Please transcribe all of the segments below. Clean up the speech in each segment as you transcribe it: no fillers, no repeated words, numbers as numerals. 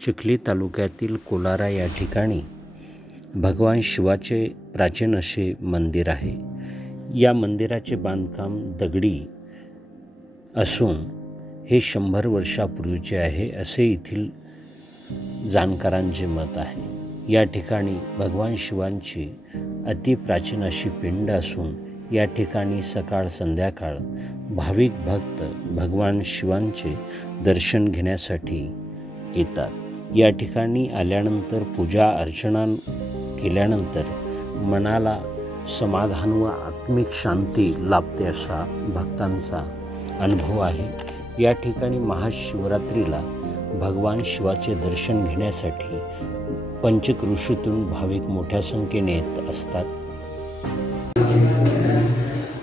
चिखली तालुक्यातील कोलारा या ठिकाणी भगवान शिवाचे प्राचीन असे मंदिर आहे। या मंदिराचे बांधकाम दगडी असून हे 100 वर्षापूर्वीचे आहे असे येथील जाणकारांचे मत आहे। या ठिकाणी भगवान शिवांची अतिप्राचीन अशी पिंड असून या ठिकाणी सकाळ संध्याकाळ भाविक भक्त भगवान शिवांचे दर्शन घेण्यासाठी येतात। या ठिकाणी आल्यानंतर पूजा अर्चना केल्यानंतर मनाला समाधान व आत्मिक शांती लाभते असा भक्तांचा अनुभव आहे। या ठिकाणी महाशिवरात्रीला भगवान शिवाचे दर्शन घेण्यासाठी पंचक्रोशीतून भाविक मोठ्या संख्येने येत असतात।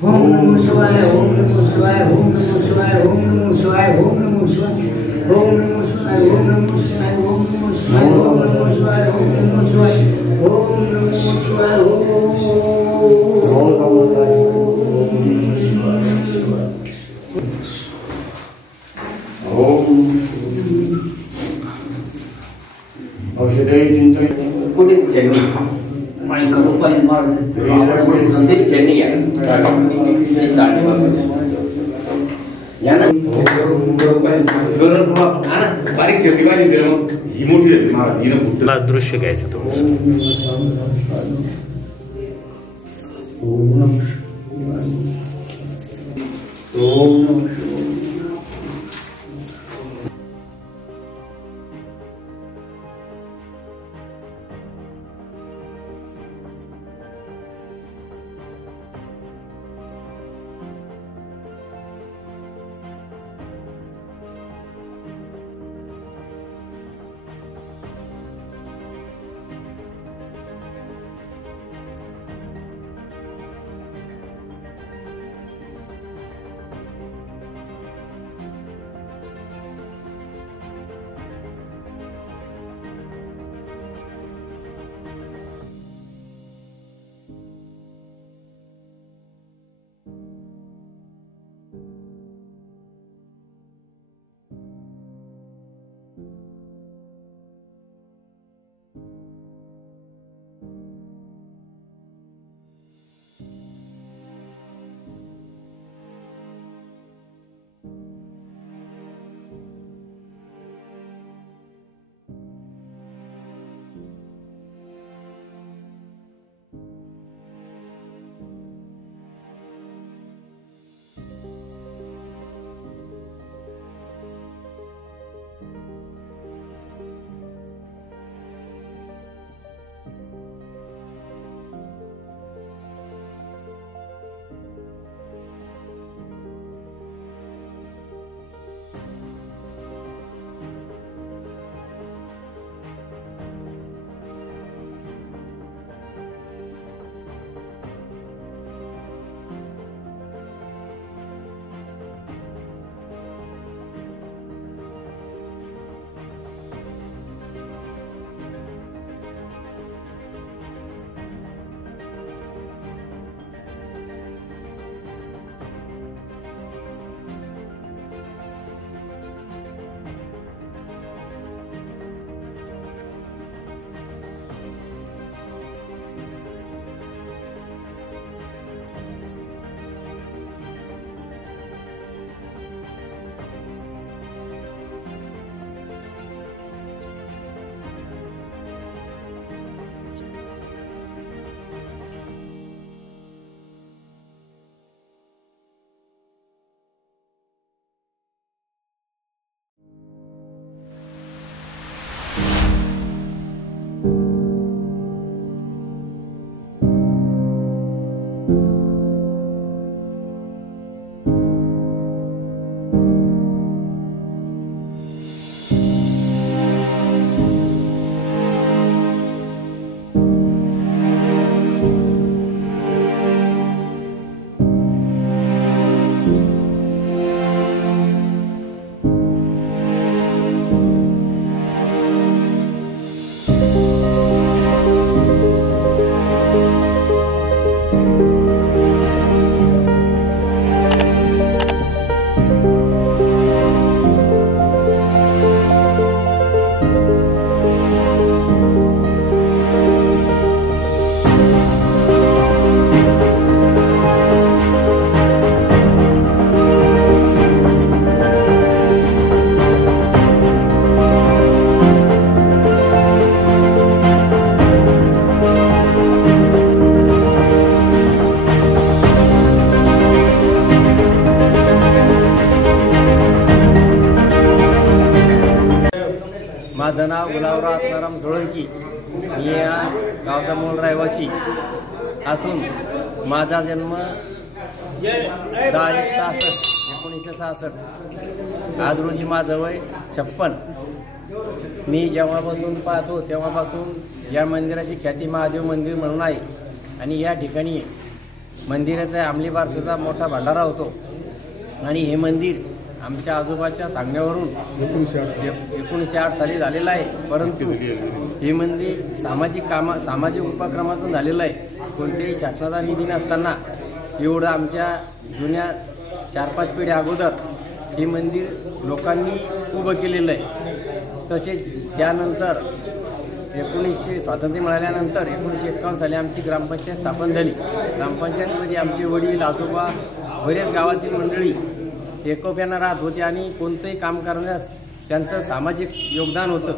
ओम नमो शिवाय, ओम नमो शिवाय, ओम नमो शिवाय, ओम नमो शिवाय, ओम नमो शिवाय, ओम नमो शिवाय, ओम नमो शिवाय, ओम नमो शिवाय, ओम नमो शिवाय, ओम नमो शिवाय, ओम नमो शिवाय, औषधे चिंतन कुठे चेन्नई माई करू पाहिजे महाराज म्हणजे चेन्नई आहे चालते बसायचे या ना बारीक शेती वाली ही मोठी महाराज हिनं दृश्य घ्यायचं थोडंसं। ओम नमः शिवाय, ओम नमः शिवाय। माझं नाव गुलाबराव आत्माराम सोळंकी. मी या गावचा मूळ रहिवासी असून माझा जन्म 10/1/1966. आज रोजी माझं वय 56. मी जेव्हापासून पाहतो तेव्हापासून या मंदिराची ख्याती महादेव मंदिर म्हणून आहे आणि या ठिकाणी मंदिराचा अंमली वारसाचा मोठा भंडारा होतो. आणि हे मंदिर आमच्या आजोबाच्या सांगण्यावरून 1908 साली झालेलं आहे. परंतु हे मंदिर सामाजिक उपक्रमातून झालेलं आहे. कोणत्याही शासनाचा निधी नसताना एवढं आमच्या जुन्या 4-5 पिढ्या अगोदर हे मंदिर लोकांनी उभं केलेलं आहे. तसेच त्यानंतर स्वातंत्र्य मिळाल्यानंतर 1951 साली आमची ग्रामपंचायत स्थापन झाली. ग्रामपंचायतमध्ये आमचे वडील आजोबा बरेच गावातील मंडळी एकोप्यानं राहत होते आणि कोणतंही काम करण्यास त्यांचं सामाजिक योगदान होतं.